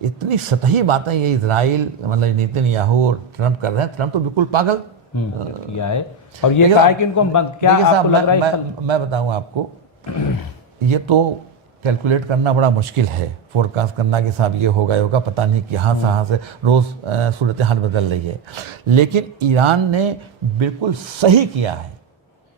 इतनी सतही बातें ये इजराइल मतलब नेतन्याहू और ट्रंप कर रहे हैं। ट्रंप तो बिल्कुल पागल किया है और ये कहा है कि इनको क्या आपको लग रहा है? मैं बताऊं आपको, ये तो कैलकुलेट करना बड़ा मुश्किल है, फोरकास्ट करना कि साहब ये होगा होगा, पता नहीं कि यहाँ से रोज़ सूरत हाल बदल रही है। लेकिन ईरान ने बिल्कुल सही किया है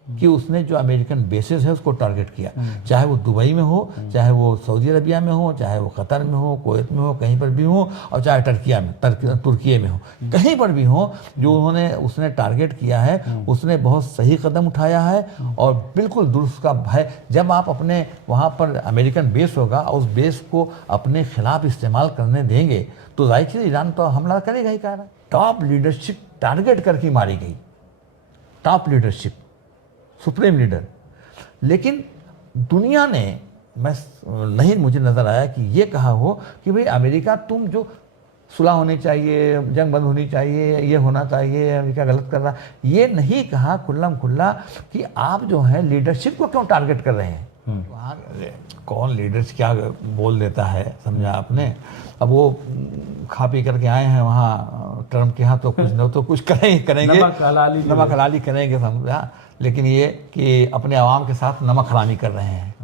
कि उसने जो अमेरिकन बेसेस है उसको टारगेट किया, चाहे वो दुबई में हो, चाहे वो सऊदी अरबिया में हो, चाहे वो कतर में हो, कुवैत में हो, कहीं पर भी हो, और चाहे तुर्की में हो, कहीं पर भी हो, जो उसने टारगेट किया है, उसने बहुत सही कदम उठाया है और बिल्कुल दुरुस्त का भय। जब आप अपने वहाँ पर अमेरिकन बेस होगा और उस बेस को अपने खिलाफ इस्तेमाल करने देंगे तो जाहिर चीज़ ईरान तो हमला करेगा ही। कह टॉप लीडरशिप टारगेट करके मारी गई, टॉप लीडरशिप, सुप्रीम लीडर। लेकिन दुनिया ने नहीं मुझे नज़र आया कि ये कहा हो कि भाई अमेरिका तुम जो सुलह होनी चाहिए, जंग बंद होनी चाहिए, ये होना चाहिए, अमेरिका गलत कर रहा, ये नहीं कहा खुल्लम खुल्ला कि आप जो है लीडरशिप को क्यों टारगेट कर रहे हैं। वहाँ कौन लीडर्स क्या बोल देता है, समझा आपने। अब वो खा पी करके आए हैं वहाँ ट्रम्प के यहाँ, तो कुछ न तो कुछ करेंगे, नमक हलाली करेंगे, समझा। लेकिन ये कि अपने आवाम के साथ नमक हरामी कर रहे हैं।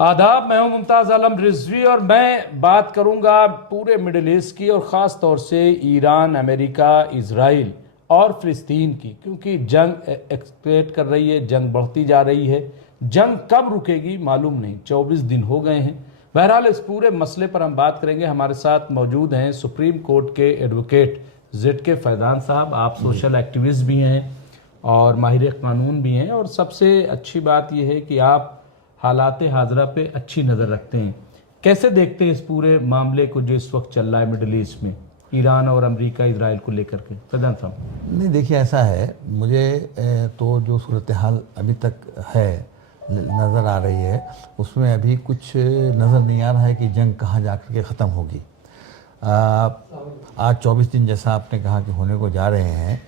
आदाब, मैं हूं मुमताज़ आलम रिजवी और मैं बात करूंगा पूरे मिडिल ईस्ट की और ख़ास तौर से ईरान, अमेरिका, इजराइल और फ़िलिस्तीन की, क्योंकि जंग एक्सपेक्ट कर रही है, जंग बढ़ती जा रही है। जंग कब रुकेगी मालूम नहीं, 24 दिन हो गए हैं। बहरहाल इस पूरे मसले पर हम बात करेंगे। हमारे साथ मौजूद हैं सुप्रीम कोर्ट के एडवोकेट ZK फैज़ान साहब। आप सोशल एक्टिविस्ट भी हैं और माहिर कानून भी हैं, और सबसे अच्छी बात यह है कि आप हालात हाजरा पे अच्छी नज़र रखते हैं। कैसे देखते हैं इस पूरे मामले को जो इस वक्त चल रहा है मिडिल ईस्ट में, ईरान और अमेरिका इजराइल को लेकर के? फैज़ान साहब। नहीं, देखिए ऐसा है, मुझे तो जो सूरत हाल अभी तक है नज़र आ रही है, उसमें अभी कुछ नज़र नहीं आ रहा है कि जंग कहाँ जाकर के ख़त्म होगी। आज 24 दिन जैसा आपने कहा कि होने को जा रहे हैं,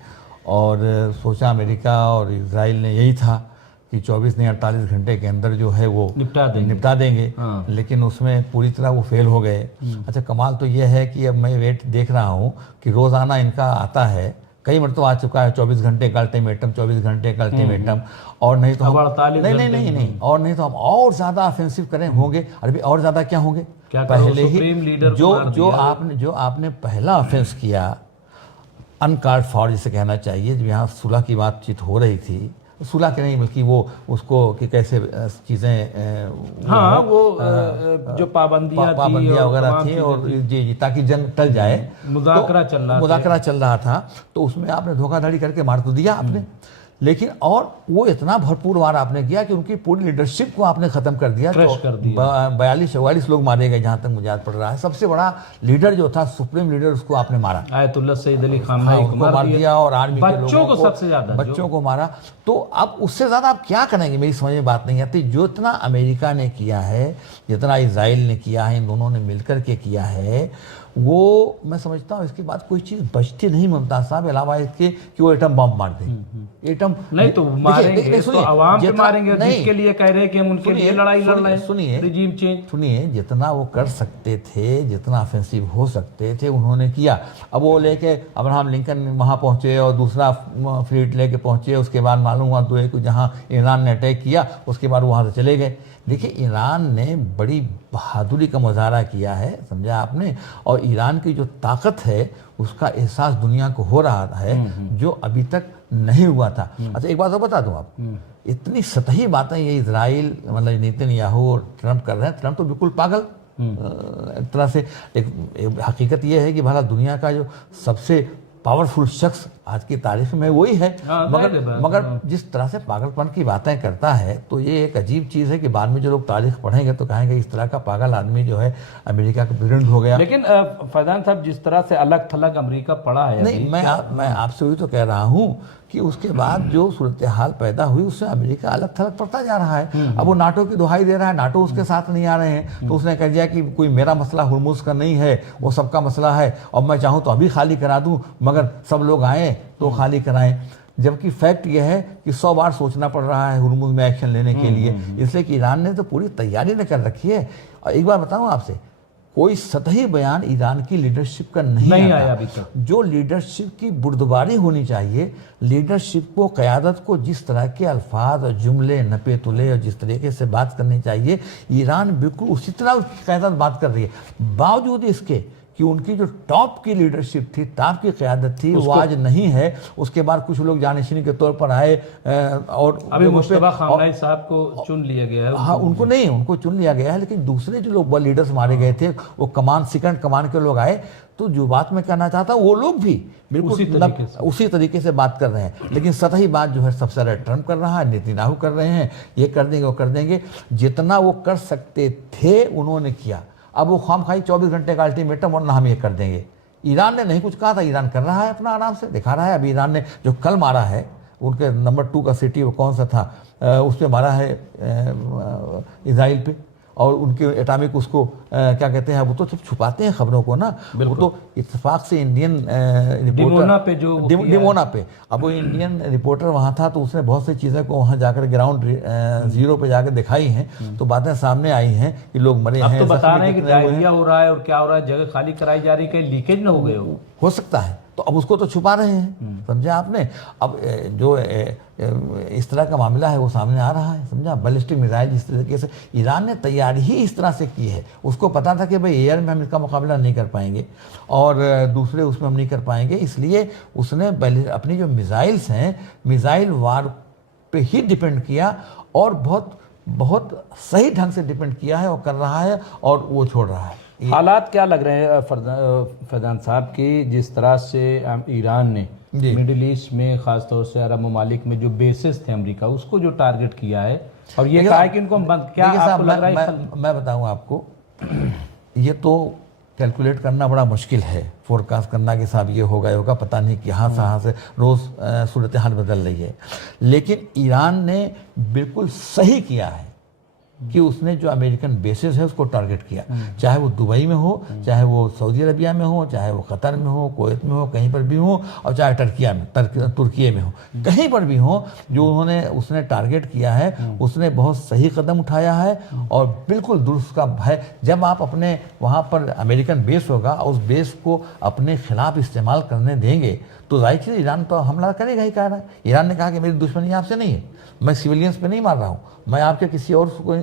और सोचा अमेरिका और इजराइल ने यही था कि 24 नहीं 48 घंटे के अंदर जो है वो निपटा देंगे। हाँ। लेकिन उसमें पूरी तरह वो फेल हो गए। अच्छा, कमाल तो ये है कि अब मैं वेट देख रहा हूँ कि रोज़ाना इनका आता है, कई मरतबा आ चुका है 24 घंटे का अल्टीमेटम, 24 घंटे का अल्टीमेटम, और नहीं तो हम नहीं और नहीं तो हम और ज़्यादा ऑफेंसिव करें होंगे। अरे और ज़्यादा क्या होंगे, पहले ही जो आपने पहला ऑफेंस किया, अनकॉल्ड फॉर जिसे कहना चाहिए, जब यहाँ सुलह की बातचीत हो रही थी, सुलह के नहीं बल्कि वो उसको कि कैसे चीज़ें, हाँ, वो जो पाबंदियाँ वगैरह थी, और जी ताकि जंग टल जाए, मुज़ाकरा चल रहा था, तो उसमें आपने धोखाधड़ी करके मार तो दिया आपने। लेकिन और वो इतना भरपूर वार आपने किया कि उनकी पूरी लीडरशिप को आपने ख़त्म कर दिया। 42-44 लोग मारे गए जहाँ तक मुझे याद पड़ रहा है। सबसे बड़ा लीडर जो था, सुप्रीम लीडर, उसको आपने मारा, आयतुल्लाह सईद अली खामनेई को मार दिया, और आर्मी के लोगों को, सबसे ज़्यादा बच्चों को मारा। तो अब उससे ज़्यादा आप क्या करेंगे, मेरी समझ में बात नहीं आती। जो इतना अमेरिका ने किया है, जितना इजराइल ने किया है, इन दोनों ने मिलकर के किया है, वो मैं समझता हूँ इसके बाद कोई चीज़ बचती नहीं मुमताज़ साहब, अलावा इसके कि वो एटम बम मार दें। एटम नहीं तो मारेंगे, तो आवाम पे मारेंगे, जिसके लिए कह रहे हैं कि हम उनके लिए लड़ाई लड़ रहे हैं। सुनिए, जितना वो कर सकते थे, जितना ऑफेंसिव हो सकते थे, उन्होंने किया। अब वो लेके अब्राहम लिंकन वहाँ पहुँचे और दूसरा फ्लीट लेके पहुँचे, उसके बाद मालूम हुआ तो एक जहाँ ईरान ने अटैक किया, उसके बाद वहाँ से चले गए। देखिए, ईरान ने बड़ी बहादुरी का मुजाहरा किया है, समझा आपने, और ईरान की जो ताकत है उसका एहसास दुनिया को हो रहा है, जो अभी तक नहीं हुआ था। अच्छा, एक बात और बता दूं आप, इतनी सतही बातें ये इजराइल मतलब नेतन्याहू और ट्रंप कर रहे हैं। ट्रंप तो बिल्कुल पागल एक तरह से। एक हकीकत ये है कि भला दुनिया का जो सबसे पावरफुल शख्स आज की तारीख में वही है, मगर जिस तरह से पागलपन की बातें करता है, तो ये एक अजीब चीज़ है कि बाद में जो लोग तारीख पढ़ेंगे तो कहेंगे इस तरह का पागल आदमी जो है अमेरिका का प्रेसिडेंट हो गया। लेकिन फैज़ान साहब, जिस तरह से अलग थलग अमेरिका पड़ा है, नहीं, मैं आपसे वही तो कह रहा हूँ कि उसके बाद जो सूरत हाल पैदा हुई, उससे अमेरिका अलग थलग पड़ता जा रहा है। अब वो नाटो की दुहाई दे रहा है, नाटो उसके साथ नहीं आ रहे हैं, तो उसने कह दिया कि कोई मेरा मसला हुर्मुज का नहीं है, वो सबका मसला है, और मैं चाहूँ तो अभी खाली करा दूँ, मगर सब लोग आए तो खाली कराएं। जबकि फैक्ट यह है कि 100 बार सोचना पड़ रहा है हुर्मुज़ में एक्शन लेने के लिए, इसलिए कि ईरान ने तो पूरी तैयारी न कर रखी है। और एक बार बताऊं आपसे, कोई सतही बयान ईरान की लीडरशिप का नहीं आया अभी तक। जो लीडरशिप की बुर्दबारी होनी चाहिए, लीडरशिप को, क़यादत को जिस तरह के अल्फाज और जुमले नपे तुले और जिस तरीके से बात करनी चाहिए, ईरान बिल्कुल उसी तरह उसकी क़यादत बात कर रही है। बावजूद इसके कि उनकी जो टॉप की लीडरशिप थी, टॉप की क़यादत थी, वो आज नहीं है। उसके बाद कुछ लोग जानशीनी के तौर पर आए और अभी मुश्तबा खामनेई साहब को चुन लिया गया है। हाँ, उनको चुन लिया गया है, लेकिन दूसरे जो लोग लीडर्स मारे गए थे, वो सेकंड कमान के लोग आए। तो जो बात मैं कहना चाहता हूँ, वो लोग भी बिल्कुल उसी तरीके से बात कर रहे हैं। लेकिन सतही बात जो है सबसे ज़्यादा ट्रम्प कर रहा है, नेतन्याहू कर रहे हैं, ये कर देंगे वो कर देंगे। जितना वो कर सकते थे उन्होंने किया। अब वो खामखाई 24 घंटे का अल्टीमेटम, वरना हम ये कर देंगे। ईरान ने नहीं कुछ कहा था, ईरान कर रहा है अपना, आराम से दिखा रहा है। अभी ईरान ने जो कल मारा है, उनके नंबर 2 का सिटी वो कौन सा था, उस पर मारा है इजराइल पे, और उनके एटॉमिक उसको क्या कहते हैं, वो तो सब छुपाते हैं खबरों को ना। वो तो इत्तेफाक से इंडियन रिपोर्टर डिमोना पे, अब वो इंडियन रिपोर्टर वहाँ था, तो उसने बहुत सी चीज़ें को वहाँ जाकर ग्राउंड जीरो पे जाकर दिखाई हैं। तो बातें सामने आई हैं कि लोग मरे हैं, तो बता रहे हैं कि डायरिया हो रहा है और क्या हो रहा है, जगह खाली कराई जा रही है, कहीं लीकेज ना हो गए हो सकता है। तो अब उसको तो छुपा रहे हैं, समझा आपने। अब जो इस तरह का मामला है वो सामने आ रहा है, समझा। बैलिस्टिक मिसाइल जिस तरीके से ईरान ने तैयारी ही इस तरह से की है, उसको पता था कि भाई एयर में हम इसका मुकाबला नहीं कर पाएंगे और दूसरे उसमें हम नहीं कर पाएंगे, इसलिए उसने अपनी जो मिसाइल्स हैं, मिसाइल वार पे ही डिपेंड किया और बहुत बहुत सही ढंग से डिपेंड किया है और कर रहा है, और वो छोड़ रहा है। हालात क्या लग रहे हैं फैजान साहब की, जिस तरह से ईरान ने मिडिल ईस्ट में, खासतौर से अरब ममालिक में जो बेसिस थे अमेरिका, उसको जो टारगेट किया है और ये कहा है कि उनको बंद, क्या आपको लग रहा है? मैं बताऊं आपको, ये तो कैलकुलेट करना बड़ा मुश्किल है, फोरकास्ट करना कि साहब ये होगा पता नहीं कि यहाँ से रोज़ सूरत हाल बदल रही है। लेकिन ईरान ने बिल्कुल सही किया है कि उसने जो अमेरिकन बेसिस है उसको टारगेट किया, चाहे वो दुबई में हो, चाहे वो सऊदी अरबिया में हो, चाहे वो कतर में हो, कुवैत में हो, कहीं पर भी हो, और चाहे तुर्की में हो, कहीं पर भी हो, जो उसने टारगेट किया है, उसने बहुत सही कदम उठाया है और बिल्कुल दुरुस्त का है। जब आप अपने वहाँ पर अमेरिकन बेस होगा, उस बेस को अपने खिलाफ इस्तेमाल करने देंगे, तो जाहिर चीज़ ईरान तो हमला करेगा ही। कह रहा है, ईरान ने कहा कि मेरी दुश्मनी आपसे नहीं है, मैं सिविलियंस पे नहीं मार रहा हूँ, मैं आपके किसी और को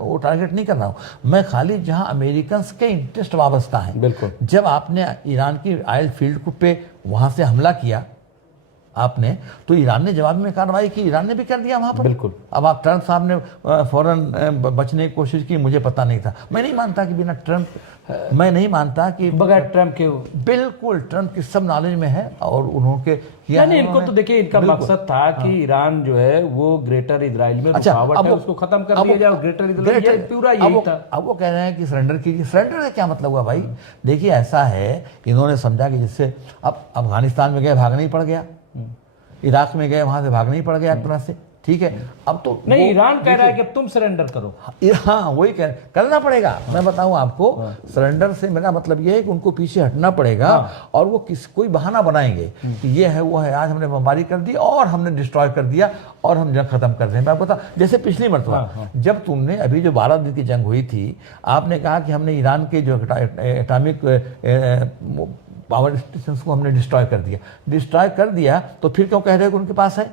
वो टारगेट नहीं कर रहा हूँ, मैं खाली जहाँ अमेरिकन के इंटरेस्ट वाबस्ता है। बिल्कुल। जब आपने ईरान की ऑयल फील्ड पे वहाँ से हमला किया आपने, तो ईरान ने जवाब में कार्रवाई की, ईरान ने भी कर दिया वहाँ पर। बिल्कुल। अब आप ट्रंप साहब ने फौरन बचने की कोशिश की, मुझे पता नहीं था। मैं नहीं मानता कि बिना ट्रंप, मैं नहीं मानता कि बगैर ट्रंप के, बिल्कुल ट्रंप की सब नॉलेज में है और उन्होंने किया। नहीं, इनको तो देखिए, इनका मकसद था कि ईरान जो है वो ग्रेटर इजराइल में रुकावट है, उसको खत्म कर दिया जाए, ग्रेटर इजराइल पूरा यही था। अब वो कह रहे हैं कि सरेंडर कीजिए। सरेंडर का क्या मतलब हुआ भाई? देखिए ऐसा है, इन्होंने समझा कि जिससे अब अफगानिस्तान में गए भागना ही पड़ गया, इराक में गए वहां से भागना ही पड़ गया एक तरह से, ठीक है। अब तो नहीं, ईरान कह रहा है कि तुम सरेंडर करो। हाँ, वही करना पड़ेगा। मैं बताऊं आपको, सरेंडर से मेरा मतलब ये है कि उनको पीछे हटना पड़ेगा और वो कोई बहाना बनाएंगे कि ये है वो है, आज हमने बमबारी कर दी और हमने डिस्ट्रॉय कर दिया और हम जंग खत्म कर दें। मैं आपको बता, जैसे पिछली मरतबा जब तुमने अभी जो 12 दिन की जंग हुई थी, आपने कहा कि हमने ईरान के जो एटॉमिक पावर स्टेशन को हमने डिस्ट्रॉय कर दिया, तो फिर क्यों कह रहे हो कि उनके पास है?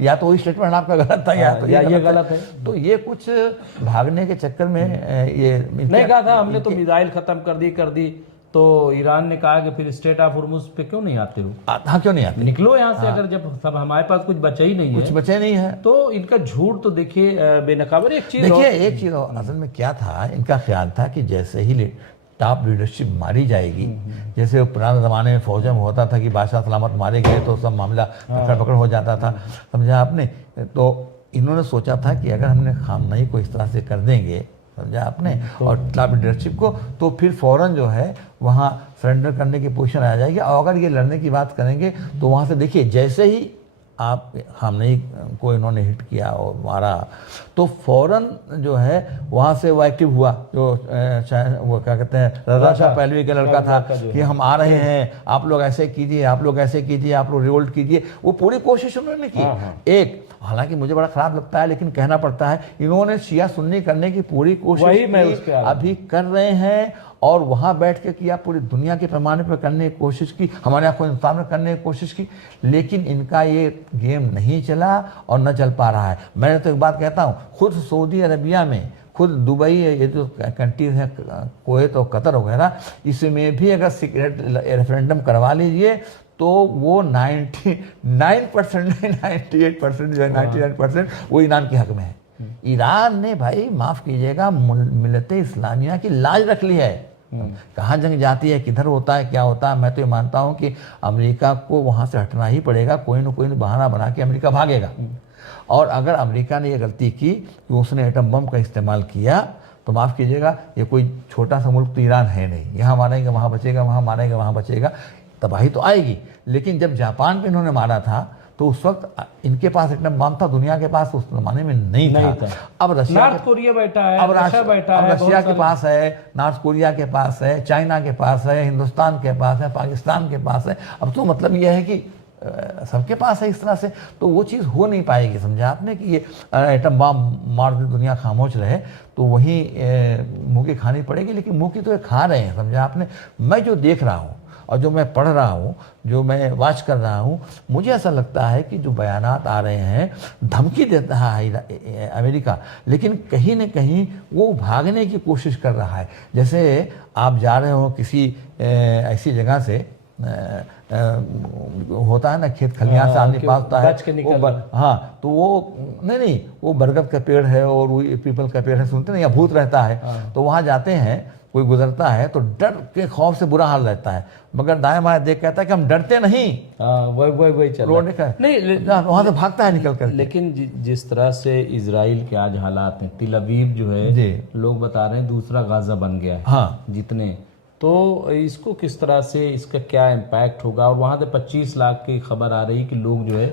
या तो वही स्टेटमेंट आपका गलत था, या तो ये गलत है। तो ये कुछ भागने के चक्कर में ये नहीं कहा था हमने तो मिसाइल खत्म कर दी, तो ईरान ने कहा कि फिर स्टेट ऑफ हुर्मुज़ पे क्यों नहीं आते हो? हाँ, क्यों नहीं आते? निकलो यहाँ से। अगर जब सब हमारे पास कुछ बचा ही नहीं है, तो इनका झूठ तो देखिए बेनकाब। एक चीज असल में क्या था, इनका ख्याल था कि जैसे ही टॉप लीडरशिप मारी जाएगी, जैसे पुराने ज़माने में फौजों में होता था कि बादशाह सलामत मारे गए तो सब मामला पकड़ हो जाता था, समझा आपने। तो इन्होंने सोचा था कि अगर हमने खामनेई को इस तरह से कर देंगे, समझा आपने, और टॉप लीडरशिप को, तो फिर फ़ौरन जो है वहाँ सरेंडर करने की पोजीशन आ जाएगी। और अगर ये लड़ने की बात करेंगे तो वहाँ से देखिए, जैसे ही आप खामनेई को इन्होंने हिट किया और मारा, तो फौरन जो है वहाँ से वो एक्टिव हुआ, जो वो क्या कहते हैं रजा शाह पहलवी का लड़का था कि हम आ रहे हैं, आप लोग ऐसे कीजिए, आप लोग ऐसे कीजिए, आप लोग रिवोल्ट कीजिए, वो पूरी कोशिश उन्होंने की। एक हालांकि मुझे बड़ा खराब लगता है लेकिन कहना पड़ता है, इन्होंने शिया सुन्नी करने की पूरी कोशिश की, अभी कर रहे हैं, और वहाँ बैठ के किया, पूरी दुनिया के पैमाने पर करने की कोशिश की, हमारे यहाँ हिंदुस्तान में करने की कोशिश की, लेकिन इनका ये गेम नहीं चला और न चल पा रहा है। मैं तो एक बात कहता हूँ, खुद सऊदी अरबिया में, खुद दुबई, ये जो कंट्रीज हैं कुवैत और कतर वगैरह, इसमें भी अगर सीक्रेट रेफरेंडम करवा लीजिए तो वो 99% 98% जो है 99% वो ईरान के हक में है। ईरान ने भाई माफ़ कीजिएगा मिल्लत इस्लामिया की लाज रख ली है। कहाँ जंग जाती है, किधर होता है, क्या होता है, मैं तो ये मानता हूँ कि अमेरिका को वहाँ से हटना ही पड़ेगा, कोई ना कोई बहाना बना के अमेरिका भागेगा। और अगर अमेरिका ने ये गलती की कि उसने एटम बम का इस्तेमाल किया, तो माफ़ कीजिएगा, ये कोई छोटा सा मुल्क तो ईरान है नहीं, यहाँ मारेंगे वहाँ बचेगा, वहाँ मारेंगे वहाँ बचेगा, तबाही तो आएगी। लेकिन जब जापान पे इन्होंने मारा था तो उस वक्त इनके पास एटम बम था, दुनिया के पास उस जमाने में नहीं था। अब रशिया, नॉर्थ कोरिया बैठा है, अब रशिया के पास है, नॉर्थ कोरिया के पास है, चाइना के पास है, हिंदुस्तान के पास है, पाकिस्तान के पास है। अब तो मतलब यह है कि सबके पास है इस तरह से, तो वो चीज़ हो नहीं पाएगी। समझा आपने कि ये एटम बम मार दे, दुनिया खामोश रहे, तो वही मुँह की खानी पड़ेगी। लेकिन मुँह की तो ये खा रहे हैं, समझा आपने। मैं जो देख रहा हूँ और जो मैं पढ़ रहा हूँ, जो मैं वॉच कर रहा हूँ, मुझे ऐसा लगता है कि जो बयानात आ रहे हैं, धमकी देता है अमेरिका, लेकिन कहीं न कहीं वो भागने की कोशिश कर रहा है। जैसे आप जा रहे हो किसी ऐसी जगह से, होता है ना खेत खलियान से आदमी पास होता है, हाँ, तो वो नहीं वो बरगद का पेड़ है और वो पीपल का पेड़ है, सुनते नहीं, या भूत रहता है, तो वहाँ जाते हैं, कोई गुजरता है तो डर के खौफ से बुरा हाल रहता है, मगर दाएं बाएं देख कहता है कि हम डरते नहीं, वही चल नहीं, वहां से भागता है निकल कर। लेकिन जिस तरह से इजराइल के आज हालात हैं, तिल अवीव जो है, लोग बता रहे हैं दूसरा गाजा बन गया है, हाँ, जितने, तो इसको किस तरह से, इसका क्या इम्पैक्ट होगा। और वहां से 25 लाख की खबर आ रही कि लोग जो है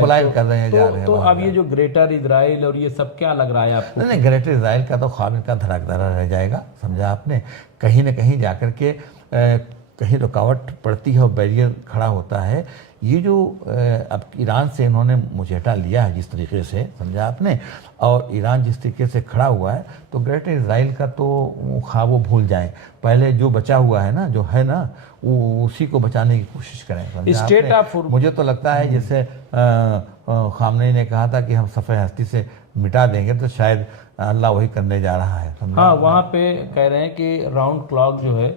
पलायन कर रहे हैं, जा रहे हैं। तो अब ये जो ग्रेटर इजराइल और ये सब क्या लग रहा है आपको? नहीं, ग्रेटर इजराइल का तो ख्वाब इनका धड़कधरा रह जाएगा, समझा आपने। कहीं ना कहीं जाकर के कहीं रुकावट पड़ती है और बैरियर खड़ा होता है। ये जो अब ईरान से इन्होंने मुचेटा लिया है जिस तरीके से, समझा आपने, और ईरान जिस तरीके से खड़ा हुआ है, तो ग्रेटर इजराइल का तो ख्वाब वो भूल जाएं। पहले जो बचा हुआ है ना, जो है ना, वो उसी को बचाने की कोशिश करें। स्टेट ऑफ, मुझे तो लगता है जैसे खामनेई ने कहा था कि हम सफ़े हस्ती से मिटा देंगे, तो शायद अल्लाह वही करने जा रहा है। हाँ, वहाँ पे कह रहे हैं कि राउंड क्लॉक जो है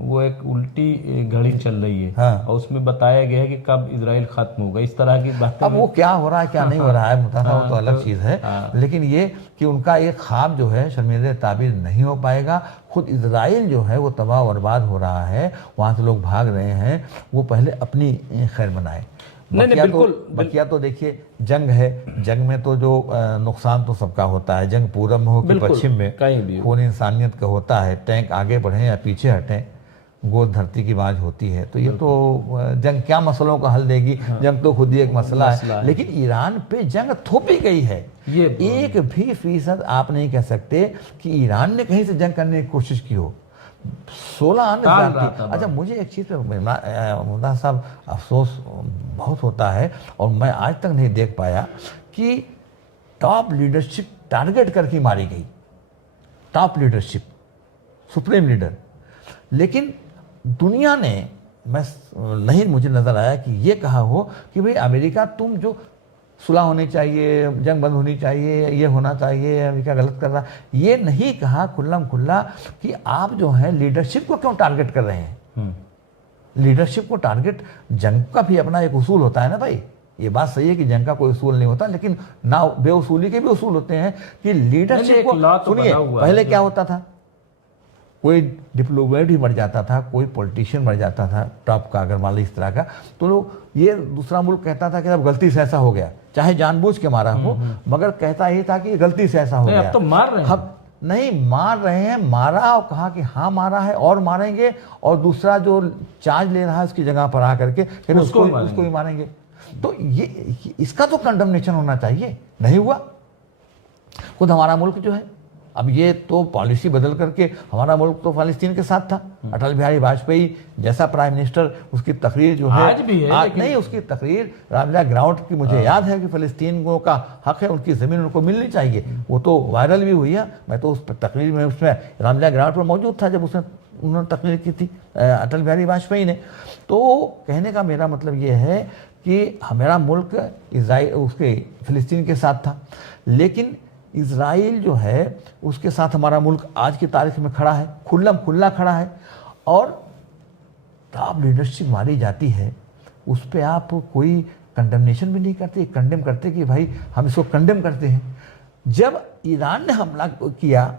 वो एक उल्टी घड़ी चल रही है, हाँ, और उसमें बताया गया है कि कब इजराइल खत्म होगा, इस तरह की बात। अब वो क्या हो रहा है क्या नहीं हो रहा है मुतासा, वो तो अलग चीज़ है। लेकिन ये कि उनका एक ख्वाब जो है शर्मीले ताबीर नहीं हो पाएगा। खुद इजराइल जो है वो तबाह बर्बाद हो रहा है, वहाँ से लोग भाग रहे हैं, वो पहले अपनी खैर बनाए। बकिया तो देखिए जंग है, जंग में तो जो नुकसान तो सबका होता है, जंग पूरब में हो कि पश्चिम में, कहीं भी खून इंसानियत का होता है, टैंक आगे बढ़े या पीछे हटें, गोद धरती की बाज होती है। तो ये तो जंग क्या मसलों का हल देगी, जंग तो खुद ही एक मसला है। लेकिन ईरान पे जंग थोपी गई है, ये 1% आप नहीं कह सकते कि ईरान ने कहीं से जंग करने की कोशिश की हो। 16 आने। अच्छा, मुझे एक चीज़ पे मुमताज़ साहब अफसोस बहुत होता है, और मैं आज तक नहीं देख पाया कि टॉप लीडरशिप टारगेट करके मारी गई, टॉप लीडरशिप, सुप्रीम लीडर। लेकिन दुनिया ने, मैं नहीं मुझे नज़र आया कि ये कहा हो कि भाई अमेरिका, तुम जो सुलह होनी चाहिए, जंग बंद होनी चाहिए, ये होना चाहिए, अमेरिका गलत कर रहा, ये नहीं कहा खुल्लम खुल्ला कि आप जो है लीडरशिप को क्यों टारगेट कर रहे हैं। लीडरशिप को टारगेट, जंग का भी अपना एक उसूल होता है ना भाई, ये बात सही है कि जंग का कोई उसूल नहीं होता, लेकिन ना बेउसूली के भी उसूल होते हैं कि लीडरशिप को। सुनिए, पहले क्या होता था, कोई डिप्लोमेट ही मर जाता था, कोई पॉलिटिशियन मर जाता था टॉप का, अगर मान लो इस तरह का, तो लोग, ये दूसरा मुल्क कहता था कि अब गलती से ऐसा हो गया, चाहे जानबूझ के मारा हो, मगर कहता ही था कि गलती से ऐसा हो गया। अब तो मार रहे हैं, अब नहीं मार रहे हैं, मारा और कहा कि हाँ मारा है और मारेंगे, और दूसरा जो चार्ज ले रहा है उसकी जगह पर आकर के फिर उसको भी मारेंगे। तो ये इसका तो कंडमनेशन होना चाहिए, नहीं हुआ। खुद हमारा मुल्क जो है, अब ये तो पॉलिसी बदल करके हमारा मुल्क तो फ़लस्तीन के साथ था। अटल बिहारी वाजपेयी जैसा प्राइम मिनिस्टर, उसकी तकरीर जो है आज भी है, लेकिन नहीं, उसकी तकरीर रामलीला ग्राउंड की मुझे याद है कि फ़लस्तीनियों का हक है, उनकी ज़मीन उनको मिलनी चाहिए। वो तो वायरल भी हुई है। मैं तो उस तकरीर में उसमें रामलीला ग्राउंड पर मौजूद था जब उन्होंने तकरीर की थी अटल बिहारी वाजपेयी ने। तो कहने का मेरा मतलब ये है कि हमारा मुल्क इजराइल उसके फ़लस्तीन के साथ था, लेकिन इज़राइल जो है उसके साथ हमारा मुल्क आज की तारीख में खड़ा है, खुल्लम खुल्ला खड़ा है। और टॉप लीडरशिप मारी जाती है, उस पर आप कोई कंडेमनेशन भी नहीं करते, कंडेम करते कि भाई हम इसको कंडेम करते हैं। जब ईरान ने हमला किया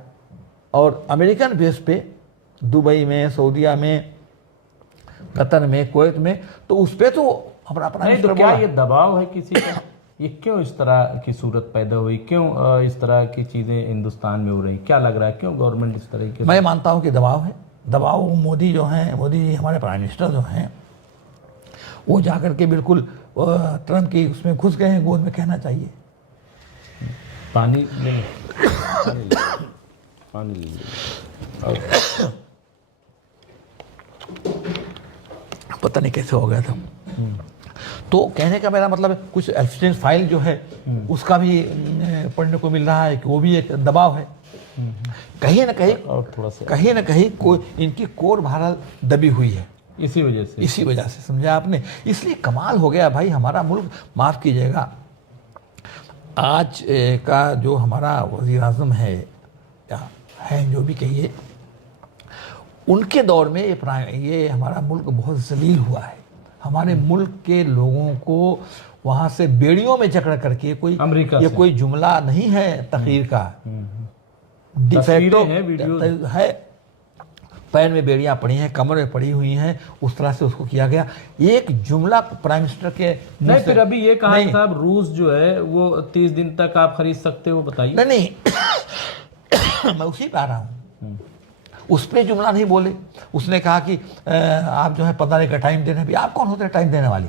और अमेरिकन बेस पे दुबई में, सऊदीया में, कतर में, कुवैत में, तो उस पर तो हमारा नहीं, तो क्या ये दबाव है किसी का? ये क्यों इस तरह की सूरत पैदा हुई? क्यों इस तरह की चीज़ें हिंदुस्तान में हो रही? क्या लग रहा है, क्यों गवर्नमेंट इस तरह के? मैं मानता हूँ कि दबाव है। दबाव मोदी जो हैं, मोदी हमारे प्राइम मिनिस्टर जो हैं, वो जाकर के बिल्कुल ट्रम्प की उसमें घुस गए हैं, गोद में कहना चाहिए। पानी ले, पानी ले। पता नहीं कैसे हो गया था। तो कहने का मेरा मतलब है, कुछ एक्सीडेंट फाइल जो है उसका भी पढ़ने को मिल रहा है कि वो भी एक दबाव है। कहीं ना कहीं, और थोड़ा सा कहीं ना कहीं कोई इनकी कोर भारल दबी हुई है, इसी वजह से समझा आपने। इसलिए कमाल हो गया भाई हमारा मुल्क। माफ़ कीजिएगा, आज का जो हमारा वज़ीर आज़म है या है, जो भी कहिए, उनके दौर में ये हमारा मुल्क बहुत जलील हुआ है। हमारे मुल्क के लोगों को वहाँ से बेड़ियों में जकड़ करके, कोई ये कोई जुमला नहीं है तकरीर का, डिफेक्टो है, पैर में बेड़ियाँ पड़ी हैं, कमर में पड़ी हुई हैं, उस तरह से उसको किया गया। एक जुमला प्राइम मिनिस्टर के नहीं, फिर अभी ये कहा साहब रूस जो है वो 30 दिन तक आप खरीद सकते हो, बताइए। नहीं मैं उसी पे आ रहा हूँ, उस पर जुमला नहीं बोले। उसने कहा कि आप जो है 15 दिन का टाइम देने, भी आप कौन होते हैं टाइम देने वाली?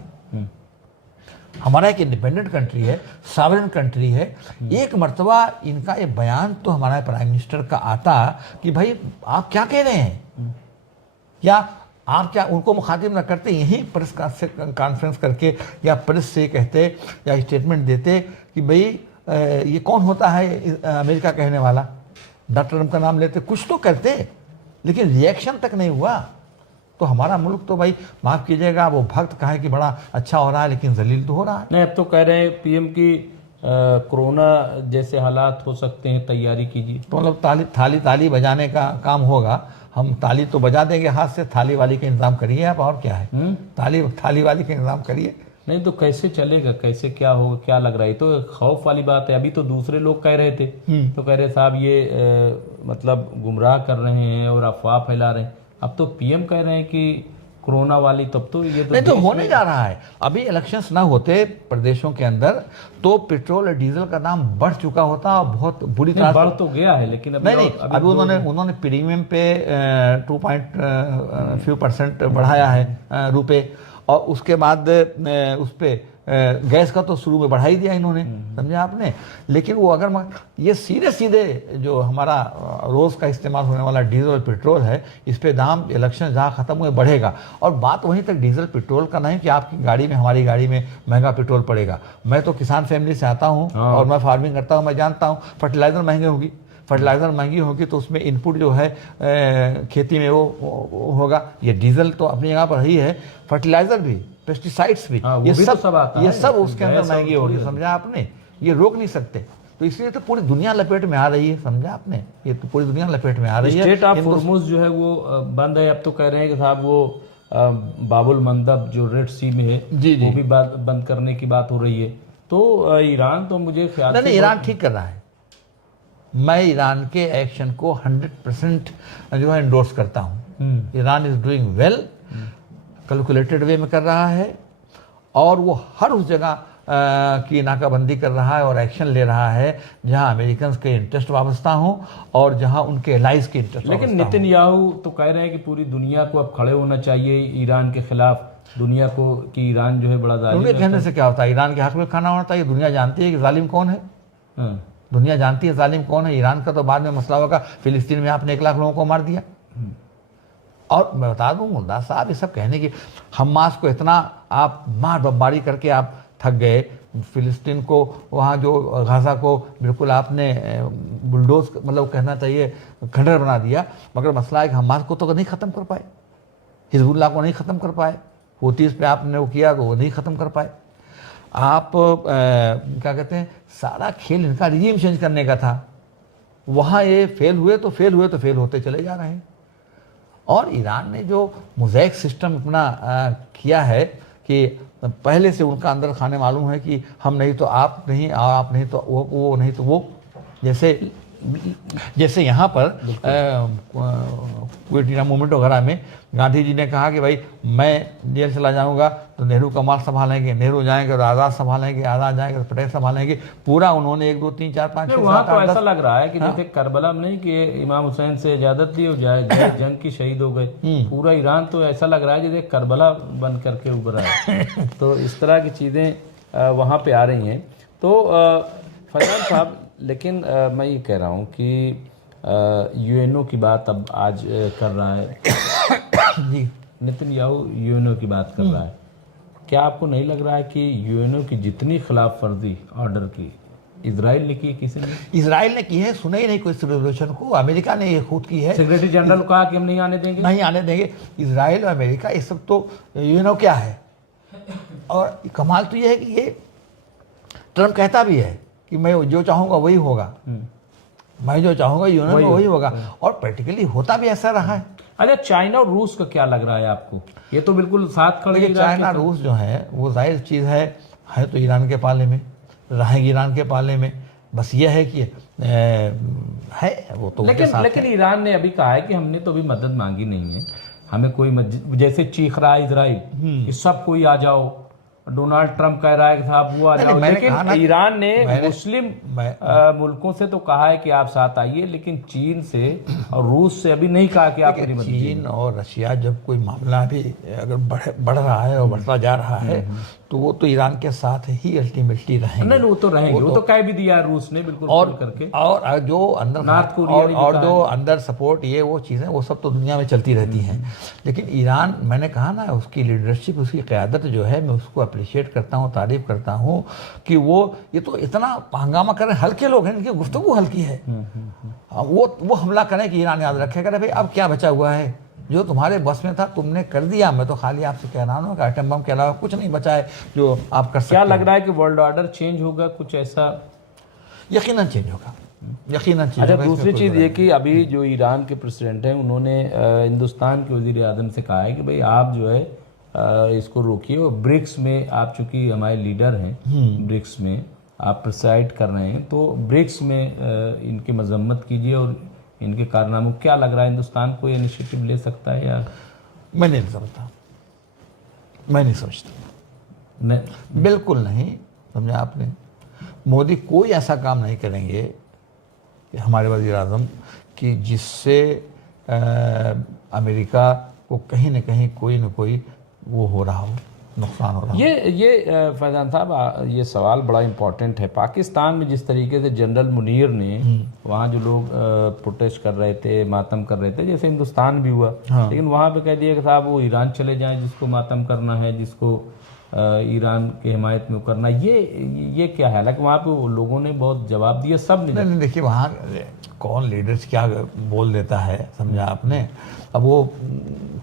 हमारा एक इंडिपेंडेंट कंट्री है, सॉवरेन कंट्री है। एक मर्तबा इनका एक बयान तो हमारा प्राइम मिनिस्टर का आता कि भाई आप क्या कह रहे हैं, या आप क्या उनको मुखातिब ना करते, यहीं प्रेस कॉन्फ्रेंस करके या प्रेस से कहते या स्टेटमेंट देते कि भाई ये कौन होता है अमेरिका कहने वाला, डॉक्टर ट्रम्प का नाम लेते, कुछ तो करते, लेकिन रिएक्शन तक नहीं हुआ। तो हमारा मुल्क तो भाई माफ़ कीजिएगा, वो भक्त कहे कि बड़ा अच्छा हो रहा है, लेकिन जलील तो हो रहा है। नहीं, अब तो कह रहे हैं पीएम की कोरोना जैसे हालात हो सकते हैं, तैयारी कीजिए। तो मतलब थाली बजाने का काम होगा। हम ताली तो बजा देंगे हाथ से, थाली वाली का इंतजाम करिए आप, और क्या है, थाली वाली का इंतजाम करिए। नहीं तो कैसे चलेगा, कैसे क्या होगा, क्या लग रहा है? तो खौफ वाली बात है। अभी तो दूसरे लोग कह रहे थे, तो कह रहे साहब ये मतलब गुमराह कर रहे हैं और अफवाह फैला रहे हैं। अब तो पीएम कह रहे हैं कि कोरोना वाली, तब तो ये तो नहीं, तो होने जा रहा है। अभी इलेक्शंस ना होते प्रदेशों के अंदर तो पेट्रोल और डीजल का दाम बढ़ चुका होता, बहुत बुरी तरह बढ़ तो गया है, लेकिन अभी उन्होंने प्रीमियम पे 2.5% बढ़ाया है रुपए, और उसके बाद उस पर गैस का तो शुरू में बढ़ा ही दिया इन्होंने, समझा आपने। लेकिन वो अगर ये सीधे जो हमारा रोज़ का इस्तेमाल होने वाला डीजल और पेट्रोल है, इस पे दाम इलेक्शन जहाँ ख़त्म हुए बढ़ेगा। और बात वहीं तक डीजल पेट्रोल का नहीं कि आपकी गाड़ी में, हमारी गाड़ी में महंगा पेट्रोल पड़ेगा। मैं तो किसान फैमिली से आता हूँ और मैं फार्मिंग करता हूँ, मैं जानता हूँ फर्टिलाइज़र महंगी होगी तो उसमें इनपुट जो है खेती में वो होगा। ये डीजल तो अपनी जगह पर ही है, फर्टिलाइज़र भी, पेस्टिसाइड्स भी, ये सब उसके अंदर महंगी होगी, समझा आपने। ये रोक नहीं सकते, तो इसलिए तो पूरी दुनिया लपेट में आ रही है, समझा आपने। ये तो पूरी दुनिया लपेट में आ रही है। स्टेट ऑफ हॉर्मुज़ जो है वो बंद है। अब तो कह रहे हैं कि साहब वो बाबुल मंदब जो रेड सी में है, वो भी बंद करने की बात हो रही है। तो ईरान तो मुझे ख्याल नहीं, ईरान ठीक कर रहा है। मैं ईरान के एक्शन को 100% जो है एंडोर्स करता हूँ। Iran is doing well, calculated way में कर रहा है, और वो हर उस जगह की नाकाबंदी कर रहा है और एक्शन ले रहा है जहां अमेरिकन के इंटरेस्ट वाबस्ता हों और जहां उनके एलाइज के इंटरेस्ट। लेकिन नेतन्याहू तो कह रहे हैं कि पूरी दुनिया को अब खड़े होना चाहिए ईरान के खिलाफ, दुनिया को कि ईरान जो है बड़ा जालिम उनके है। कहने से क्या होता है? ईरान के हक में खाना होता है। दुनिया जानती है कि जालिम कौन है, हाँ। दुनिया जानती है जालिम कौन है। ईरान का तो बाद में मसला होगा, फिलिस्तीन में आपने 1 लाख लोगों को मार दिया। और मैं बता दूं मुल्ला साहब, ये सब कहने की, हमास को इतना आप मार बमबारी करके आप थक गए, फिलिस्तीन को वहाँ जो गाज़ा को बिल्कुल आपने बुलडोज मतलब कहना चाहिए खंडर बना दिया, मगर मसला है कि हमास को तो नहीं ख़त्म कर पाए, हिजबुल्लाह को नहीं ख़त्म कर पाए, हुतीस पे आपने वो किया तो वो नहीं ख़त्म कर पाए। आप क्या कहते हैं, सारा खेल इनका रिजीम चेंज करने का था, वहाँ ये फेल हुए तो फेल होते चले जा रहे हैं। और ईरान ने जो मोज़ैक सिस्टम अपना किया है कि पहले से उनका अंदर खाने मालूम है कि हम नहीं तो आप नहीं, आप नहीं तो वो नहीं तो वो, जैसे यहाँ पर क्विट इंडिया मूवमेंट वगैरह में गांधी जी ने कहा कि भाई मैं जेल चला जाऊंगा तो नेहरू कमाल संभालेंगे, नेहरू जाएंगे तो आज़ाद संभालेंगे, आज़ाद जाएंगे तो पटेल संभालेंगे। पूरा उन्होंने 1 2 3 4 5 6 वहाँ 7 तो 8 ऐसा 10 लग रहा है कि जैसे करबला में नहीं कि इमाम हुसैन से इजाजत दी हो जाए, जंग की शहीद हो गए। पूरा ईरान तो ऐसा लग रहा है जैसे करबला बन करके उभरा है। तो इस तरह की चीज़ें वहाँ पे आ रही हैं। तो फैजान साहब, लेकिन मैं ये कह रहा हूँ कि यूएनओ की बात अब आज कर रहा है जी, नेतन्याहू यूएनओ की बात कर रहा है। क्या आपको नहीं लग रहा है कि यूएनओ की जितनी खिलाफ वर्जी ऑर्डर की इजराइल ने की, किसी ने? इजराइल ने की है, सुने ही नहीं कोई रेजोल्यूशन को। अमेरिका ने ये खुद की है, सेक्रेटरी जनरल कहा कि हम नहीं आने देंगे, नहीं आने देंगे। इजराइल और अमेरिका ये सब तो यूएनओ क्या है। और कमाल तो ये है कि ये ट्रम्प कहता भी है कि मैं जो चाहूँगा वही होगा, मैं जो चाहूँगा यूएनओ में वही होगा, और प्रैक्टिकली होता भी ऐसा रहा है। अच्छा, चाइना और रूस का क्या लग रहा है आपको? ये तो बिल्कुल साथ खड़े देखिए, चाइना रूस जो है वो जाहिर चीज़ है तो ईरान के पाले में, रहेंगे ईरान के पाले में। बस ये है कि है वो तो लेकिन ईरान ने अभी कहा है कि हमने तो अभी मदद मांगी नहीं है, हमें कोई जैसे चीख रहा है इजराइल कि सब कोई आ जाओ, डोनाल्ड ट्रंप कह रहा है कि साहब वो आ जाओ, लेकिन ईरान ने मुस्लिम मुल्कों से तो कहा है कि आप साथ आइए, लेकिन चीन से और रूस से अभी नहीं कहा कि आप मेरी मदद कीजिए। चीन और रशिया जब कोई मामला भी अगर बढ़ रहा है और बढ़ता जा रहा है तो वो तो ईरान के साथ ही अल्टीमेटली रहेंगे। नहीं, वो तो रहेंगे, वो तो कह भी दिया रूस ने बिल्कुल और करके। और जो अंदर नॉर्थ कोरिया और जो अंदर सपोर्ट ये वो चीज़ें वो सब तो दुनिया में चलती रहती हैं, लेकिन ईरान, मैंने कहा ना, उसकी लीडरशिप, उसकी क़यादत जो है, मैं उसको अप्रिशिएट करता हूँ, तारीफ करता हूँ कि वो ये तो इतना हंगामा कर रहे हैं। हल्के लोग हैं, इनकी गुफ्तगू हल्की है। वो हमला करें कि ईरान याद रखे, करे भाई अब क्या बचा हुआ है, जो तुम्हारे बस में था तुमने कर दिया। मैं तो खाली आपसे कह रहा हूँ कि एटम बम के अलावा कुछ नहीं बचा है जो आप कर सकते। क्या लग रहा है कि वर्ल्ड ऑर्डर चेंज होगा, कुछ ऐसा? यकीनन चेंज होगा, यकीनन चेंज अच्छा, होगा। दूसरी चीज़ ये कि अभी जो ईरान के प्रेसिडेंट हैं उन्होंने हिंदुस्तान के वजीर आज़म से कहा है कि भाई आप जो है इसको रोकिए, और ब्रिक्स में आप चूंकि हमारे लीडर हैं, ब्रिक्स में आप प्रिसाइड कर रहे हैं, तो ब्रिक्स में इनकी मजम्मत कीजिए और इनके कारनामों। क्या लग रहा है हिंदुस्तान को इनिशिएटिव ले सकता है? या मैं नहीं समझता, मैं नहीं समझता, बिल्कुल नहीं। समझा आपने? मोदी कोई ऐसा काम नहीं करेंगे कि हमारे वज़ीर आज़म कि जिससे अमेरिका को कहीं न कहीं कोई न कोई वो हो रहा हो, नुकसान हो रहा हो। ये फैजान साहब, ये सवाल बड़ा इम्पोर्टेंट है। पाकिस्तान में जिस तरीके से जनरल मुनीर ने वहाँ जो लोग प्रोटेस्ट कर रहे थे, मातम कर रहे थे, जैसे हिंदुस्तान भी हुआ, लेकिन वहाँ पे कह दिया कि साहब वो ईरान चले जाएं जिसको मातम करना है, जिसको ईरान के हिमायत में करना। ये क्या है? हालांकि वहाँ पे लोगों ने बहुत जवाब दिया, सब ने। नहीं, देखिए वहाँ कौन लीडर्स क्या बोल देता है, समझा आपने? अब वो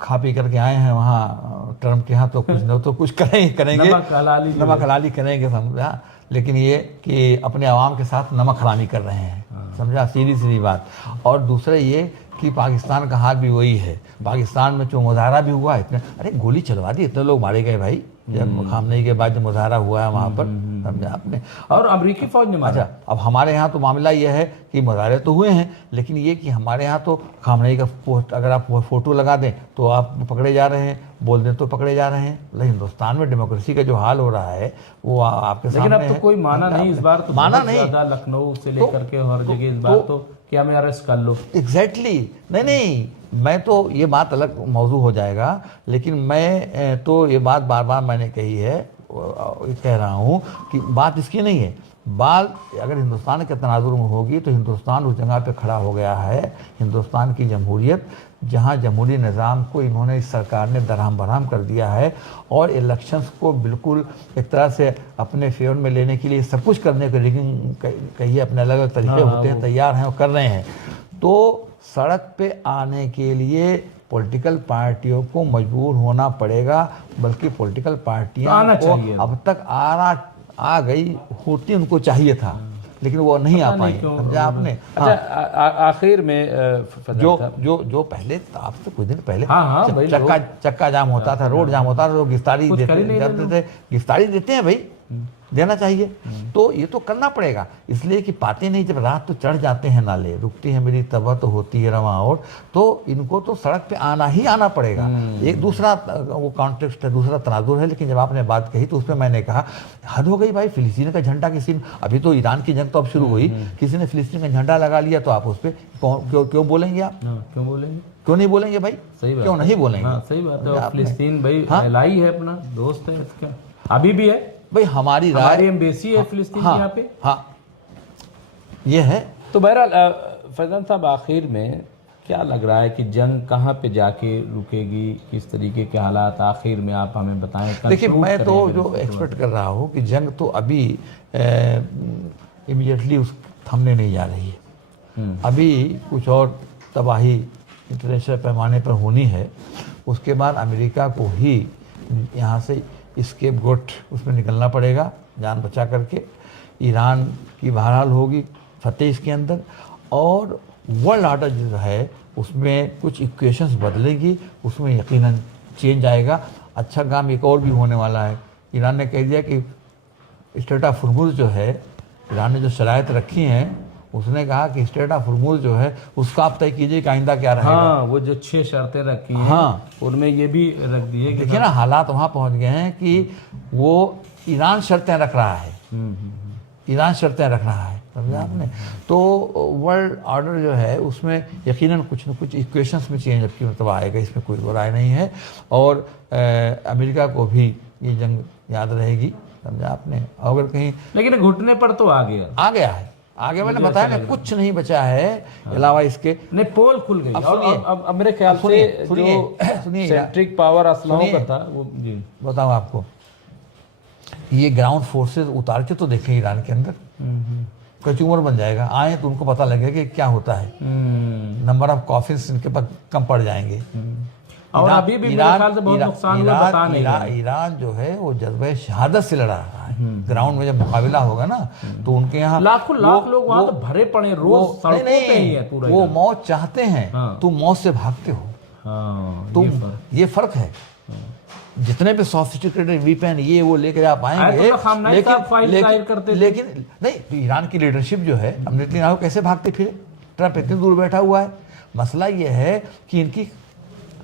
खा पी करके आए हैं वहाँ ट्रम्प के यहाँ, तो कुछ न तो कुछ करेंगे, नमक हलाली करेंगे, समझा। लेकिन ये कि अपने आवाम के साथ नमक हरामी कर रहे हैं, समझा, सीधी बात। और दूसरा ये कि पाकिस्तान का हाल भी वही है। पाकिस्तान में जो मुजाहरा भी हुआ, इतने, अरे गोली चलवा दी, इतने लोग मारे गए भाई, जब खामनेई के बाद जो मुजाहरा हुआ है वहाँ पर, समझा आपने। और अमेरिकी फौज ने मारा। अच्छा, अब हमारे यहाँ तो मामला ये है कि मुजाहरे तो हुए हैं, लेकिन ये कि हमारे यहाँ तो खामनेई का अगर आप फोटो लगा दें तो आप पकड़े जा रहे हैं, बोल दें तो पकड़े जा रहे हैं। लेकिन हिंदुस्तान में डेमोक्रेसी का जो हाल हो रहा है वो आपके सामने है। लेकिन अब तो कोई माना नहीं इस बार, तो माना नहीं, लखनऊ से लेकर के हर जगह इस बार तो कि हमें अरेस्ट कर लो। एग्जैक्टली नहीं, मैं तो ये बात अलग मौजू हो जाएगा, लेकिन मैं तो ये बात बार बार मैंने कही है, कह रहा हूँ कि बात इसकी नहीं है। बात अगर हिंदुस्तान के तनाजुर में होगी तो हिंदुस्तान उस जगह पे खड़ा हो गया है। हिंदुस्तान की जमहूरियत, जहाँ जमहूरी निज़ाम को इन्होंने, इस सरकार ने दरहम बरहम कर दिया है और इलेक्शंस को बिल्कुल एक तरह से अपने फेवर में लेने के लिए सब कुछ करने को, लेकिन कहिए अपने अलग अलग तरीके होते हैं, तैयार हैं और कर रहे हैं। तो सड़क पे आने के लिए पॉलिटिकल पार्टियों को मजबूर होना पड़ेगा, बल्कि पॉलिटिकल पार्टियां को अब तक आ गई होती, उनको चाहिए था, लेकिन वो नहीं आ पाई, समझा आपने। अच्छा, आखिर में जो पहले आपसे कुछ दिन पहले चक्का जाम होता था, रोड जाम होता था, लोग गिरफ्तारी देते थे। गिरफ्तारी देते हैं भाई, देना चाहिए। तो ये तो करना पड़ेगा, इसलिए कि पाते नहीं, जब रात तो चढ़ जाते हैं नाले, रुकती है मेरी तबा तो होती है रवां, और तो इनको तो सड़क पे आना ही आना पड़ेगा। एक दूसरा वो कॉन्टेक्स्ट है, दूसरा तनाजुर है। लेकिन जब आपने बात कही तो उसमें मैंने कहा हद हो गई भाई, फिलिस्तीन का झंडा किसी ने, अभी तो ईरान की जंग तो अब शुरू हुई, किसी ने फिलिस्तीन का झंडा लगा लिया तो आप उस पर क्यों बोलेंगे? आप क्यों बोलेंगे? क्यों नहीं बोलेंगे भाई? सही बात, क्यों नहीं बोलेंगे? सही बात है। फिलिस्तीन भाई एलाई है, अपना दोस्त है, इसका अभी भी है भाई। हमारी एम्बेसी है फिलिस्तीन की यहाँ पे। हाँ, ये है। तो बहरहाल फैजान साहब, आखिर में क्या लग रहा है कि जंग कहाँ पे जाके रुकेगी, किस तरीके के हालात आखिर में आप हमें बताएं। देखिए, मैं तो जो एक्सपेक्ट कर रहा हूँ कि जंग तो अभी इमीडिएटली थमने नहीं जा रही है। अभी कुछ और तबाही इंटरनेशनल पैमाने पर होनी है, उसके बाद अमेरिका को ही यहाँ से स्केप गोट उसमें निकलना पड़ेगा, जान बचा करके। ईरान की बहरहाल होगी फतेह इसके अंदर, और वर्ल्ड ऑर्डर जो है उसमें कुछ इक्वेशंस बदलेगी, उसमें यकीनन चेंज आएगा। अच्छा काम एक और भी होने वाला है। ईरान ने कह दिया कि स्टेट ऑफ हुर्मुज़ जो है, ईरान ने जो शराइत रखी हैं, उसने कहा कि स्टेट ऑफ हुर्मुज़ जो है उसका आप तय कीजिए कि आइंदा क्या रहेगा। हाँ, वो जो 6 शर्तें रखी हैं, उनमें ये भी रख दिए कि देखिए ना, हालात वहाँ पहुँच गए हैं कि वो ईरान शर्तें रख रहा है, ईरान शर्तें रख रहा है, समझा आपने। तो वर्ल्ड ऑर्डर जो है उसमें यकीनन कुछ न कुछ इक्वेशंस में चेंज की मतलब आएगा, इसमें कोई दो राय नहीं है। और अमेरिका को भी ये जंग याद रहेगी, समझा आपने। अगर कहीं, लेकिन घुटने पर तो आ गया है, आगे मैंने बताया ना, कुछ नहीं बचा है अलावा इसके। नहीं, पोल खुल गई। अब मेरे ख्याल से जो सेंट्रिक पावर असलाहों का था वो, बताऊं आपको, ये ग्राउंड फोर्सेस उतार के तो देखें ईरान के अंदर, कचूमर बन जाएगा। आए तो उनको पता लगेगा कि क्या होता है, नंबर ऑफ कॉफिन्स इनके पास कम पड़ जाएंगे। और अभी भी मेरे ख्याल से बहुत नुकसान हुआ, बता नहीं। ईरान जो है वो जज्बे शहादत से लड़ा रहा है। ग्राउंड में जब मुकाबला होगा ना, तो उनके यहाँ लाखों लोग वहां तो भरे पड़े, रोज सड़कों पे ही है पूरा। वो मौत चाहते हैं, तुम मौत से भागते हो। तुम, ये फर्क है। जितने भी सोफिस्टिकेटेड वीपन ये वो लेकर आप आएंगे, लेकिन नहीं, तो ईरान की लीडरशिप जो है, अब नेतन्याहू कैसे भागते फिरे, ट्रंप इतनी दूर बैठा हुआ है। मसला ये है कि इनकी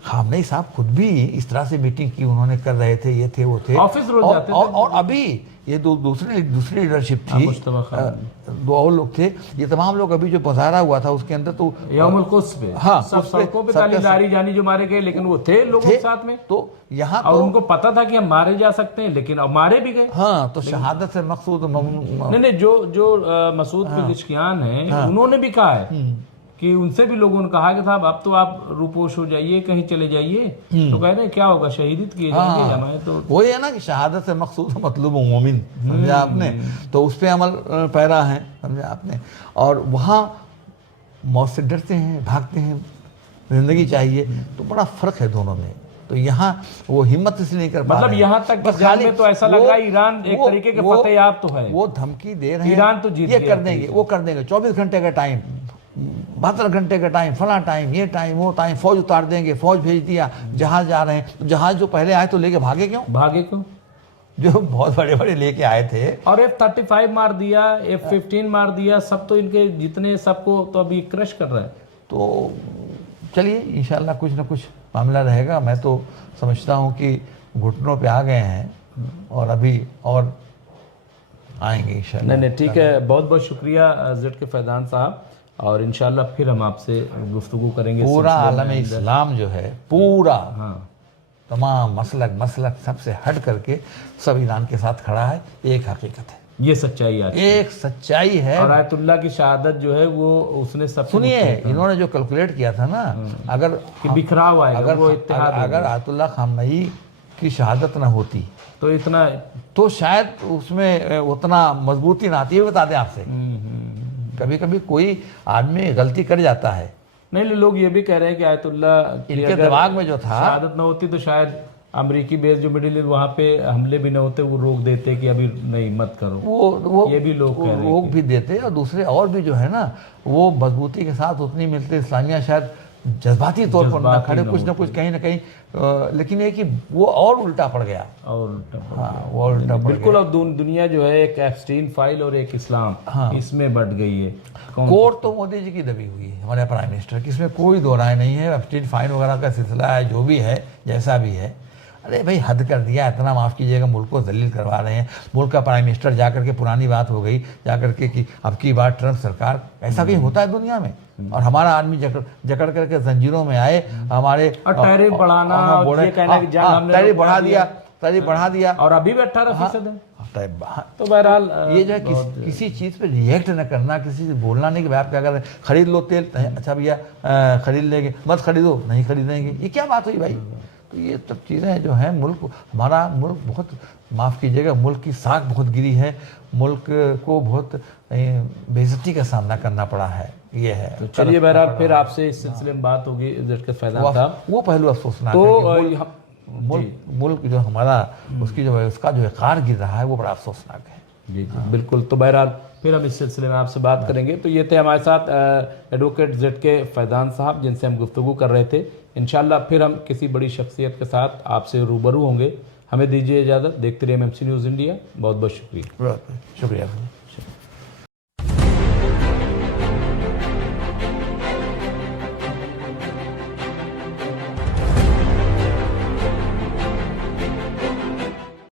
खामनेई साहब खुद भी इस तरह से मीटिंग की, उन्होंने कर रहे थे, ये थे वो थे, ऑफिस रोज जाते थे। और अभी ये दूसरी लीडरशिप थी, दो और लोग थे, ये तमाम लोग अभी जो मुजाहरा हुआ था उसके अंदर, तो यौमुल कुद्स पे सब सड़कों पे तालीदारी जानी जो मारे गए, लेकिन वो थे लोगों के साथ में। तो यहाँ और उनको पता था कि हम मारे जा सकते हैं, लेकिन अब मारे भी गए। हाँ, तो शहादत से मकसूद नहीं, जो मसूद पेज़ेशकियान है, उन्होंने भी कहा है कि उनसे भी लोगों ने कहा कि साहब अब तो आप रूपोश हो जाइए, कहीं चले जाइए। तो कह रहे क्या होगा, शहीद किए जाएंगे हमारे। तो वही है ना कि शहादत से मकसूद मतलब मोमिन, समझा आपने। तो उस पर अमल पैरा है, समझा आपने। और वहाँ मौत से डरते हैं, भागते हैं, जिंदगी चाहिए। तो बड़ा फर्क है दोनों में। तो यहाँ वो हिम्मत इसलिए नहीं कर पा रहे, मतलब यहाँ तक बस जंग में तो ऐसा लग रहा है ईरान एक तरीके के फतेहयाब तो है, वो धमकी दे रहे हैं, ईरान तो जीत ये कर देंगे, वो कर देंगे, 24 घंटे का टाइम, 72 घंटे का टाइम, फला टाइम, ये टाइम, वो टाइम, फौज उतार देंगे, फौज भेज दिया, जहाज जा रहे हैं। तो जहाज जो पहले आए तो लेके भागे क्यों? जो बहुत बड़े बड़े लेके आए थे। और F-35 मार दिया, F-15 मार दिया, सब तो इनके जितने, सबको तो अभी क्रश कर रहा है। तो चलिए इंशाल्लाह कुछ ना कुछ मामला रहेगा। मैं तो समझता हूँ कि घुटनों पे आ गए हैं और अभी और आएंगे इंशाल्लाह। नहीं, ठीक है। बहुत बहुत शुक्रिया जेड के फैजान साहब। और इंशाल्लाह फिर हम आपसे गुफ्तगू करेंगे। पूरा सिलसिले में आलम अंदर। इस्लाम जो है पूरा हाँ तमाम मसलक सबसे हट करके सब ईरान के साथ खड़ा है। एक हकीकत है, ये सच्चाई आज एक सच्चाई है। और आयतुल्लाह की शहादत जो है वो उसने सब सुनिए, इन्होंने जो कैलकुलेट किया था ना, अगर कि बिखराव आएगा, अगर वो इत्तेहाद होगा। अगर आयतुल्लाह खामनई की शहादत न होती तो इतना तो शायद उसमें उतना मजबूती ना आती है। बता दें आपसे, कभी कभी कोई आदमी गलती कर जाता है। नहीं, लोग ये भी कह रहे हैं कि आयतुल्लाह की इनके अगर दिमाग में जो था, शहादत न होती तो शायद अमेरिकी बेस जो मिडिल ईस्ट वहाँ पे हमले भी न होते, वो रोक देते कि अभी नहीं मत करो। वो ये भी लोग कह रहे हैं रोक भी देते, और दूसरे और भी जो है ना वो मजबूती के साथ उतनी मिलती इस्लामिया शायद जज्बाती तौर पर ना खड़े, कुछ ना कुछ कहीं ना कहीं, लेकिन ये कि वो और उल्टा पड़ गया। और हाँ, वो उल्टा पड़ बिल्कुल। अब दुनिया जो है एक एप्स्टीन फाइल और एक इस्लाम, इसमें बढ़ गई है। कोर्ट तो मोदी जी की दबी हुई है, हमारे प्राइम मिनिस्टर की, इसमें कोई दो राय नहीं है। एप्स्टीन फाइन वगैरह का सिलसिला है, जो भी है जैसा भी है, अरे भाई हद कर दिया, इतना माफ़ कीजिएगा, मुल्क को जलील करवा रहे हैं। मुल्क का प्राइम मिनिस्टर जाकर के, पुरानी बात हो गई, जाकर के कि अब की बार ट्रंप सरकार, ऐसा कहीं होता है दुनिया में? और हमारा आदमी जकड़ करके जंजीरों में आए, हमारे टैरिफ बढ़ाना, ये कहना कि जंग हमने टैरिफ बढ़ा दिया, टैरिफ बढ़ा दिया, और अभी भी 18% है। तो तो बहरहाल ये जो है किसी चीज़ पे रिएक्ट न करना, किसी से बोलना नहीं कि भाई आप क्या कर रहे हैं, खरीद लो तेल, अच्छा भैया खरीद लेंगे, मत खरीदो, नहीं खरीदेंगे, ये क्या बात हुई भाई? तो ये सब चीज़ें जो हैं, हमारा मुल्क बहुत, माफ़ कीजिएगा, मुल्क की साख बहुत गिरी है, मुल्क को बहुत बेइज्जती का सामना करना पड़ा है, ये है। तो चलिए बहरहाल फिर आपसे इस सिलसिले में बात होगी इज़्ज़त फैज़ान साहब। वो पहलू अफसोसनाक तो है कि मुल्क जो हमारा, उसकी जो है, उसका जो वक़ार गिर रहा है, वो बड़ा अफसोसनाक है। जी बिल्कुल। तो बहरहाल फिर हम इस सिलसिले में आपसे बात करेंगे। तो ये थे हमारे साथ एडवोकेट ZK फैज़ान साहब, जिनसे हम गुफ्तगू कर रहे थे। इंशाल्लाह फिर हम किसी बड़ी शख्सियत के साथ आपसे रूबरू होंगे। हमें दीजिए इजाज़त। देखते रहिए MMC न्यूज़ इंडिया। बहुत बहुत शुक्रिया। शुक्रिया।